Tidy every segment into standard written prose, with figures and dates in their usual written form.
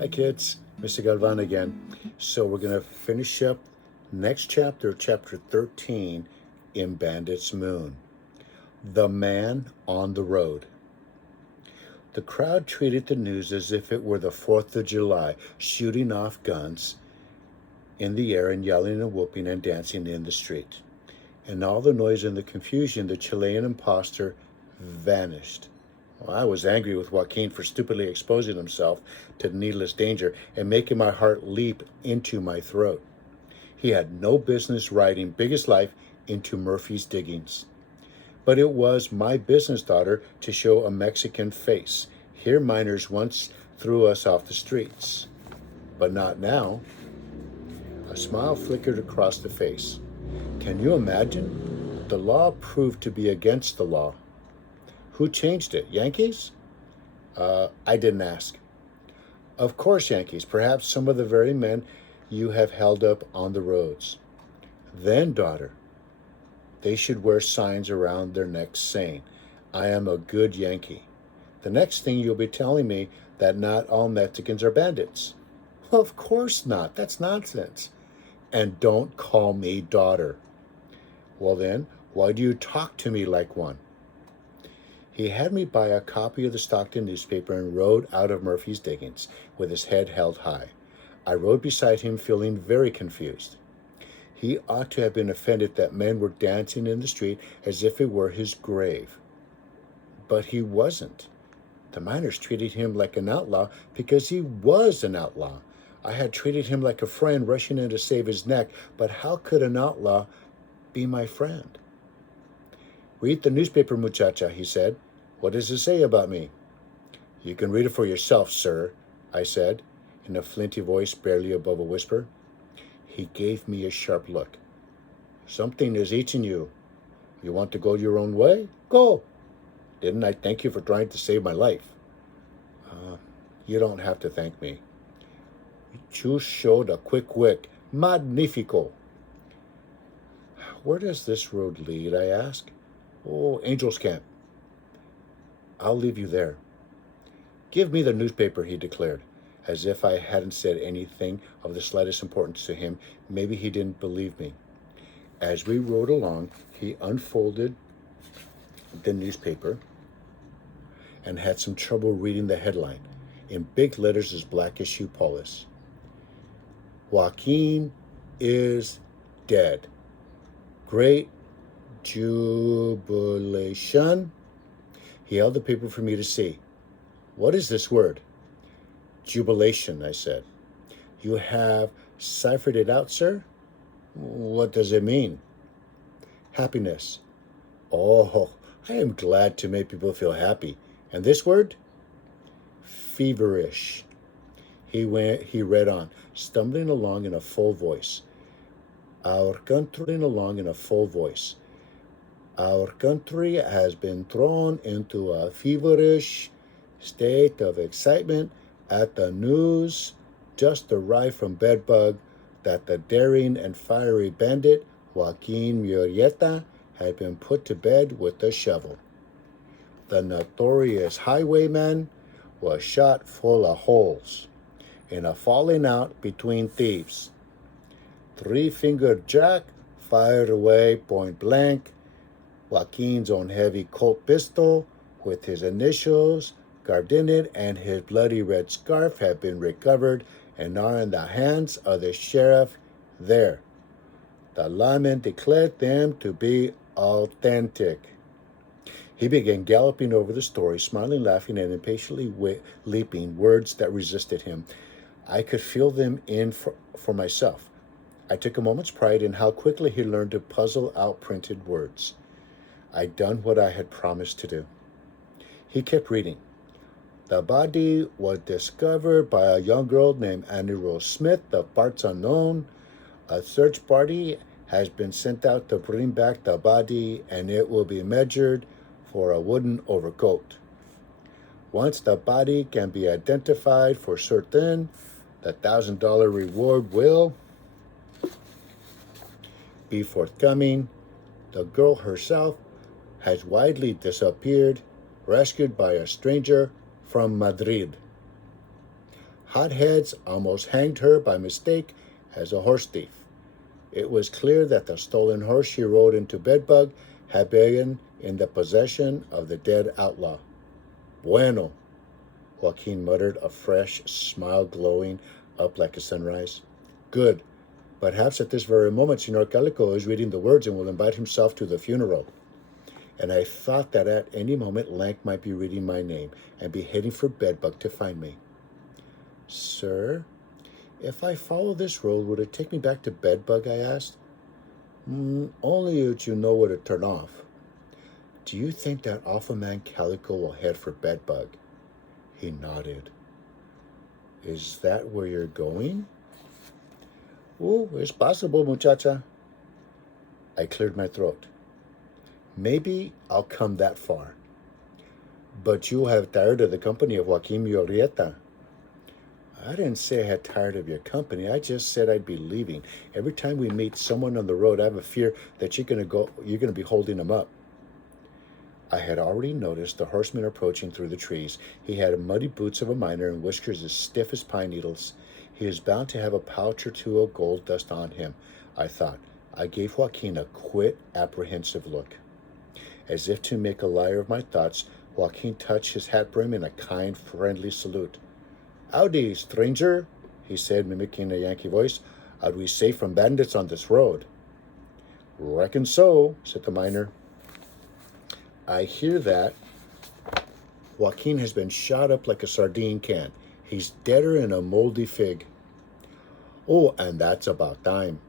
Hi kids, Mr. Galvan again. So we're going to finish up next chapter, chapter 13 in Bandit's Moon. The Man on the Road. The crowd treated the news as if it were the 4th of July, shooting off guns in the air and yelling and whooping and dancing in the street. In all the noise and the confusion, the Chilean imposter vanished. Well, I was angry with Joaquin for stupidly exposing himself to needless danger and making my heart leap into my throat. He had no business riding Biggest Life into Murphy's diggings. But it was my business, daughter, to show a Mexican face. Here miners once threw us off the streets, but not now. A smile flickered across the face. Can you imagine? The law proved to be against the law. Who changed it? Yankees? I didn't ask. Of course, Yankees. Perhaps some of the very men you have held up on the roads. Then, daughter, they should wear signs around their necks saying, I am a good Yankee. The next thing you'll be telling me that not all Mexicans are bandits. Well, of course not. That's nonsense. And don't call me daughter. Well then, why do you talk to me like one? He had me buy a copy of the Stockton newspaper and rode out of Murphy's diggings with his head held high. I rode beside him feeling very confused. He ought to have been offended that men were dancing in the street as if it were his grave. But he wasn't. The miners treated him like an outlaw because he was an outlaw. I had treated him like a friend rushing in to save his neck, but how could an outlaw be my friend? Read the newspaper, muchacha, he said. What does it say about me? You can read it for yourself, sir, I said, in a flinty voice barely above a whisper. He gave me a sharp look. Something is eating you. You want to go your own way? Go. Didn't I thank you for trying to save my life? You don't have to thank me. You showed a quick wit. Magnifico. Where does this road lead, I asked. Oh, Angel's Camp. I'll leave you there. Give me the newspaper, he declared, as if I hadn't said anything of the slightest importance to him. Maybe he didn't believe me. As we rode along, he unfolded the newspaper and had some trouble reading the headline, in big letters as black as shoe polish. Joaquin is dead. Great jubilation. He held the paper for me to see. What is this word? Jubilation, I said. You have ciphered it out, sir? What does it mean? Happiness. Oh, I am glad to make people feel happy. And this word? Feverish. He read on, stumbling along in a full voice. Our country has been thrown into a feverish state of excitement at the news just arrived from Bedbug that the daring and fiery bandit Joaquin Murrieta had been put to bed with a shovel. The notorious highwayman was shot full of holes in a falling out between thieves. Three-fingered Jack fired away point blank Joaquin's own heavy Colt pistol with his initials carved in it, and his bloody red scarf had been recovered and are in the hands of the sheriff there. The lineman declared them to be authentic. He began galloping over the story, smiling, laughing, and impatiently leaping, words that resisted him. I could feel them in for myself. I took a moment's pride in how quickly he learned to puzzle out printed words. I'd done what I had promised to do. He kept reading. The body was discovered by a young girl named Annyrose Smith of parts unknown. A search party has been sent out to bring back the body, and it will be measured for a wooden overcoat. Once the body can be identified for certain, the $1,000 reward will be forthcoming. The girl herself has widely disappeared, rescued by a stranger from Madrid. Hotheads almost hanged her by mistake as a horse thief. It was clear that the stolen horse she rode into Bedbug had been in the possession of the dead outlaw. Bueno, Joaquin muttered, a fresh smile glowing up like a sunrise. Good. Perhaps at this very moment Senor Calico is reading the words and will invite himself to the funeral. And I thought that at any moment Lank might be reading my name and be heading for Bedbug to find me. Sir, if I follow this road, would it take me back to Bedbug? I asked. Only that you know where to turn off. Do you think that awful man Calico will head for Bedbug? He nodded. Is that where you're going? Oh, it's possible, muchacha. I cleared my throat. Maybe I'll come that far. But you'll have tired of the company of Joaquin Murrieta. I didn't say I had tired of your company. I just said I'd be leaving. Every time we meet someone on the road, I have a fear that you're going to be holding them up. I had already noticed the horseman approaching through the trees. He had muddy boots of a miner and whiskers as stiff as pine needles. He is bound to have a pouch or two of gold dust on him, I thought. I gave Joaquin a quick, apprehensive look. As if to make a liar of my thoughts, Joaquin touched his hat brim in a kind, friendly salute. Howdy, stranger, he said, mimicking a Yankee voice. Are we safe from bandits on this road? Reckon so, said the miner. I hear that Joaquin has been shot up like a sardine can. He's deader than a moldy fig. Oh, and that's about time,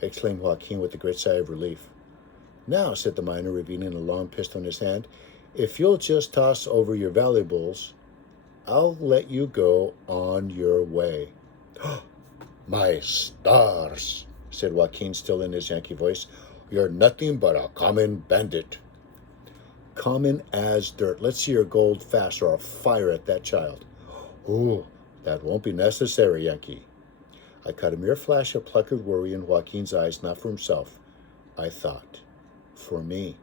exclaimed Joaquin with a great sigh of relief. Now, said the miner, revealing a long pistol in his hand, if you'll just toss over your valuables, I'll let you go on your way. My stars, said Joaquin, still in his Yankee voice. You're nothing but a common bandit. Common as dirt. Let's see your gold fast or I'll fire at that child. Oh, that won't be necessary, Yankee. I caught a mere flash of puckered worry in Joaquin's eyes, not for himself, I thought. For me.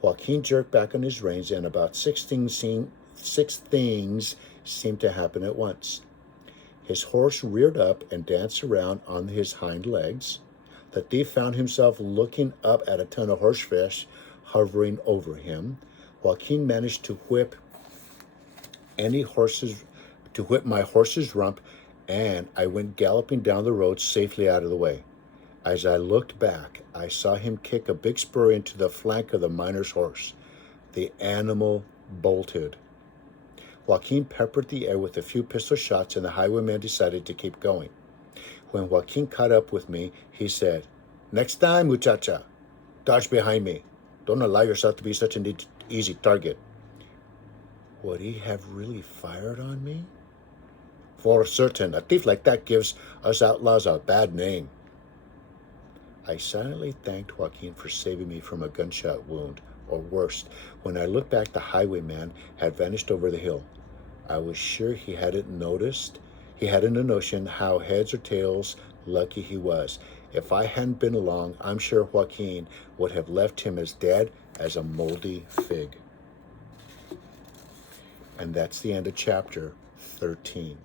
Joaquin jerked back on his reins, and about six things seemed to happen at once. His horse reared up and danced around on his hind legs. The thief found himself looking up at a ton of horsefish hovering over him. Joaquin managed to whip my horse's rump, and I went galloping down the road safely out of the way. As I looked back, I saw him kick a big spur into the flank of the miner's horse. The animal bolted. Joaquin peppered the air with a few pistol shots, and the highwayman decided to keep going. When Joaquin caught up with me, he said, Next time, muchacha, dodge behind me. Don't allow yourself to be such an easy target. Would he have really fired on me? For certain. A thief like that gives us outlaws a bad name. I silently thanked Joaquin for saving me from a gunshot wound, or worse. When I looked back, the highwayman had vanished over the hill. I was sure he hadn't a notion how heads or tails lucky he was. If I hadn't been along, I'm sure Joaquin would have left him as dead as a moldy fig. And that's the end of chapter 13.